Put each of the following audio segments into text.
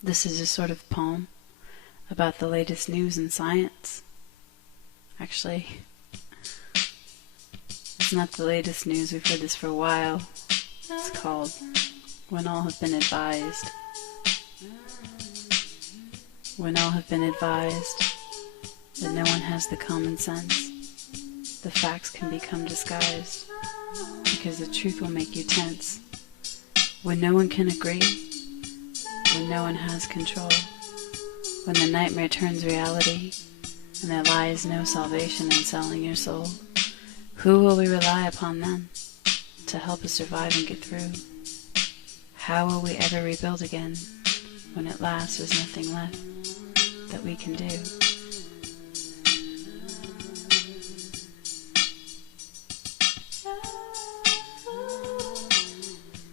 This is a sort of poem about the latest news in science. Actually, it's not the latest news. We've heard this for a while. It's called When All Have Been Advised. When all have been advised that no one has the common sense, the facts can become disguised, because the truth will make you tense. When no one can agree, when no one has control, when the nightmare turns reality, and there lies no salvation in selling your soul, who will we rely upon then to help us survive and get through? How will we ever rebuild again when at last there's nothing left that we can do?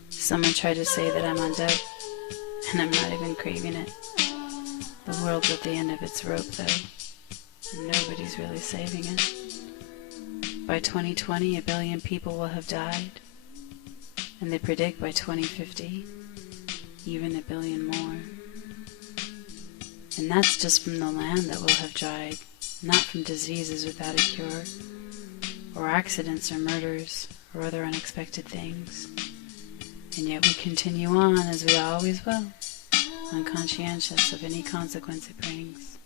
Someone tried to say that I'm on dope, and I'm not even craving it. The world's at the end of its rope, though, and nobody's really saving it. By 2020, 1 billion people will have died, and they predict by 2050, even 1 billion more. And that's just from the land that will have dried, not from diseases without a cure, or accidents or murders, or other unexpected things. And yet we continue on, as we always will, unconscientious of any consequence it brings,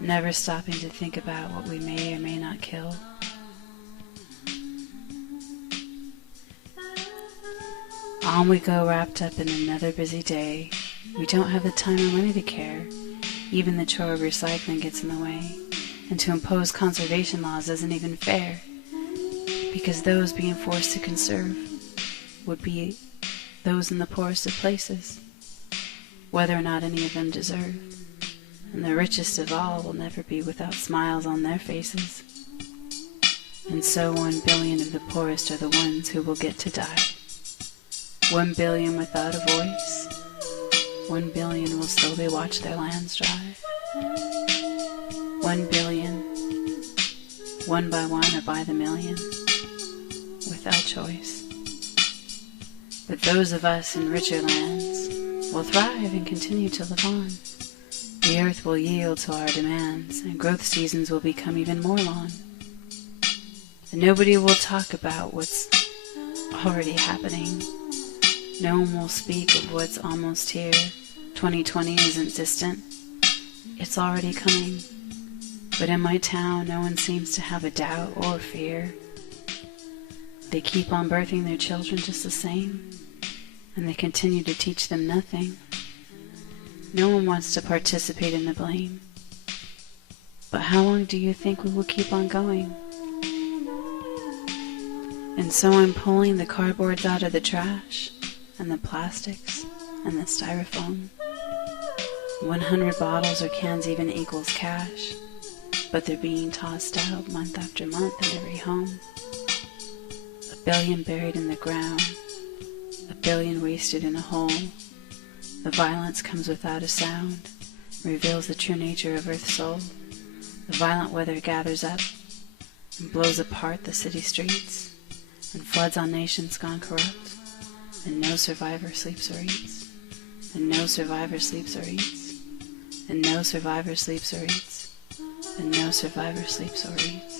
never stopping to think about what we may or may not kill. On we go, wrapped up in another busy day. We don't have the time or money to care. Even the chore of recycling gets in the way. And to impose conservation laws isn't even fair, because those being forced to conserve would be those in the poorest of places, whether or not any of them deserve. And the richest of all will never be without smiles on their faces. And so 1 billion of the poorest are the ones who will get to die. 1 billion without a voice. 1 billion will slowly watch their lands dry. 1 billion, one by one or by the million, without choice. But those of us in richer lands will thrive and continue to live on. The earth will yield to our demands, and growth seasons will become even more long. And nobody will talk about what's already happening. No one will speak of what's almost here. 2020 isn't distant. It's already coming. But in my town, no one seems to have a doubt or fear. They keep on birthing their children just the same, and they continue to teach them nothing. No one wants to participate in the blame. But how long do you think we will keep on going? And so I'm pulling the cardboards out of the trash, and the plastics, and the styrofoam. 100 bottles or cans even equals cash, but they're being tossed out month after month in every home. 1 billion buried in the ground, 1 billion wasted in a hole. The violence comes without a sound, reveals the true nature of Earth's soul. The violent weather gathers up and blows apart the city streets, and floods on nations gone corrupt, and no survivor sleeps or eats, and no survivor sleeps or eats, and no survivor sleeps or eats, and no survivor sleeps or eats.